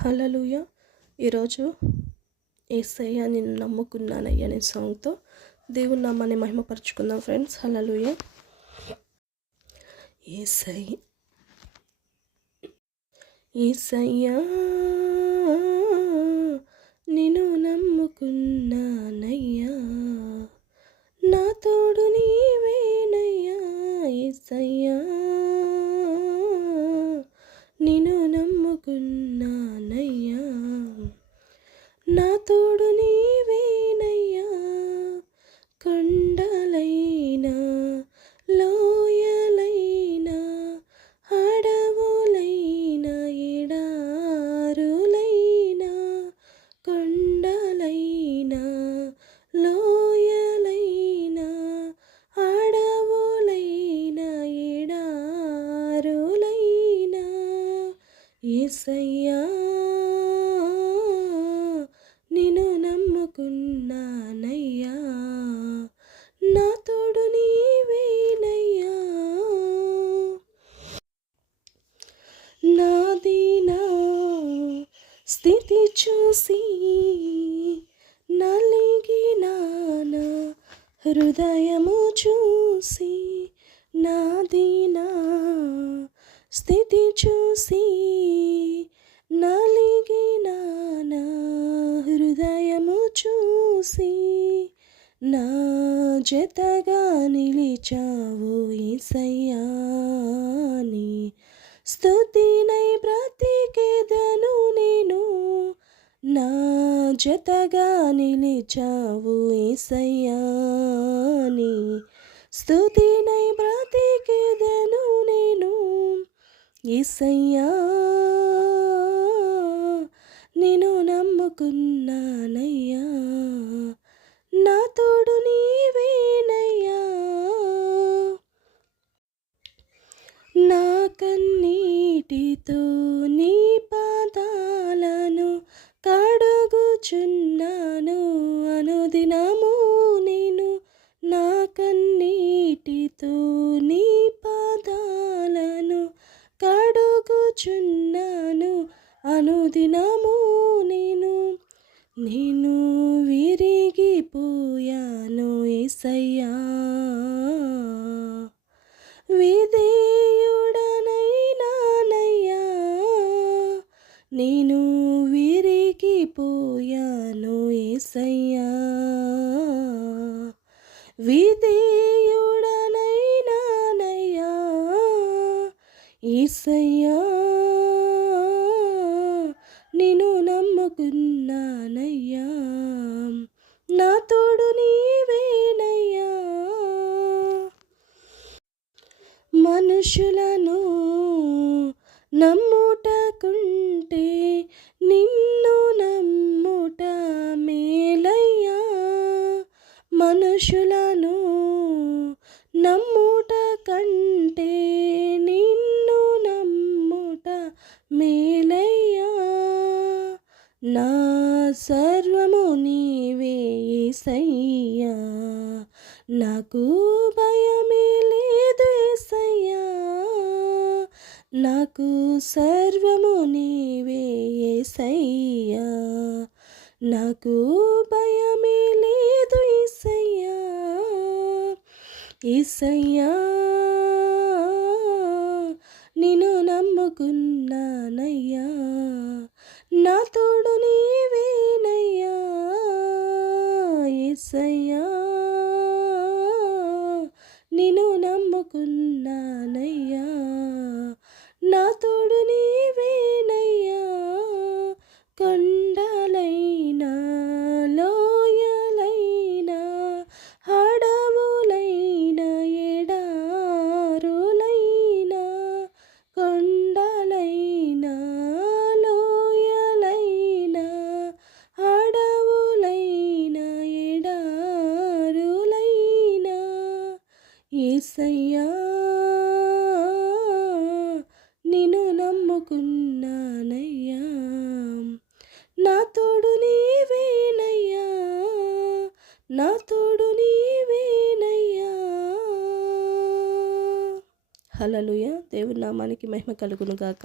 హల్లెలూయా. ఈరోజు యేసయ్య నిన్ను నమ్ముకున్నానయ్య అనే సాంగ్తో దేవుని నామాన్ని మహిమపరుచుకుందాం ఫ్రెండ్స్. హల్లెలూయా. యేసయ్య యేసయ్యా నిన్ను నమ్ముకున్నానయ్యా, నా తోడు నీవేనయ్యా. యేసయ్యా నిన్ను నమ్ముకున్నానయ్యా, నా తోడు నీవేనయ్యా. కొండలైనా లోయలైనా అడవులైనా ఎడారులైనా, కొండలైనా లోయలైనా అడవులైనా ఎడారులైనా, యేసయ్యా నిన్ను నమ్ముకున్నానయ్యా, నా తోడు నీవేనయ్యా. నాది నా స్థితి చూసి నలిగిన నా హృదయము చూసి, నాది నా స్థితి చూసి నలిగిన నా హృదయము చూసి, నా జతగా నిలిచావు యేసయ్యా. నీ స్తుతినై బ్రతికెదను నేను, నా జతగా నిలిచావు యేసయ్యా. నీ స్తుతినై బ్రతికెదను నేను, యేసయ్యా నిన్ను నమ్ముకున్నానయ్యా, నా తోడు నీవేనయ్యా. నా కన్నీటితో నీ పాదాలను కడుగుచున్నాను అనుదినము నేను, నా కన్నీటితో నీ పాదాలను కడుగుచున్నాను అనుదినము నేను. నేను విరిగిపోయాను యేసయ్యా, విధేయుడనైనానయ్యా. నేను విరిగిపోయాను యేసయ్యా, విధేయుడనైనానయ్యా. యేసయ్యా నిన్ను నమ్ముకున్నానయ్యా, నా తోడు నీవేనయ్యా. మనుషులను నమ్ముటకుంటే నిన్ను నమ్ముట మేలయ్యా. మనుషులను నమ్ముట కంటే నిన్ను నమ్ముట మేలయ్యా. నా సర్వము నీవే యేసయ్యా, నాకు భయమే లేదు యేసయ్యా. నాకు సర్వము నీవే యేసయ్యా, నాకు భయమే లేదు యేసయ్యా. యేసయ్యా నిన్ను నమ్ముకున్నానయ్యా, నా తోడు నీవేనయ్యా. యేసయ్యా నిన్ను నమ్ముకున్నానయ్యా, నా తోడు నీవేనయ్యా. కొండలైనా లోయలైనా అడవులైనా ఎడారులైనా, కొండలైనా లోయలైనా అడవులైనా ఎడారులైనా, యేసయ్యా నిన్ను నమ్ముకున్నానయ్యా, నా తోడు నీవేనయ్యా, నా తోడు నీవేనయ్యా. హల్లెలూయా. దేవుని నామానికి మహిమ కలుగును గాక.